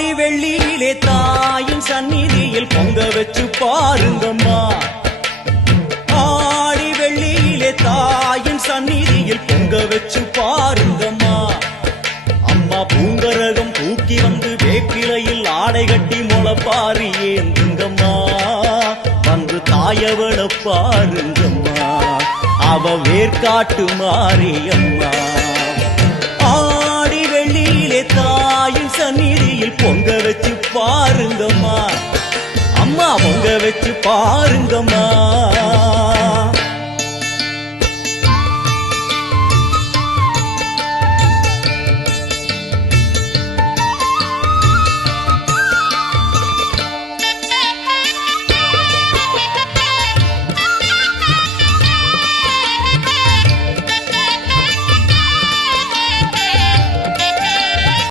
ஆடி வெள்ளியிலே தாயின் சந்நிதியில் பொங்க வச்சு பாருங்கம்மா. ஆடி வெள்ளியிலே தாயின் சந்நிதியில் பொங்க வச்சு பாருங்கம்மா. அம்மா பூங்கரகம் தூக்கி வந்து வேப்பிலையில் ஆடை கட்டி முளப்பாரி ஏந்துங்கம்மா. வந்து தாயவள பாருங்கம்மா, அவ வேர்காட்டு மாரியம்மா. ஆடி வெள்ளியிலே தாயின் சந்நிதியில் பொங்க வச்சு பாருங்கம்மா. அம்மா பொங்க வச்சு பாருங்கம்மா.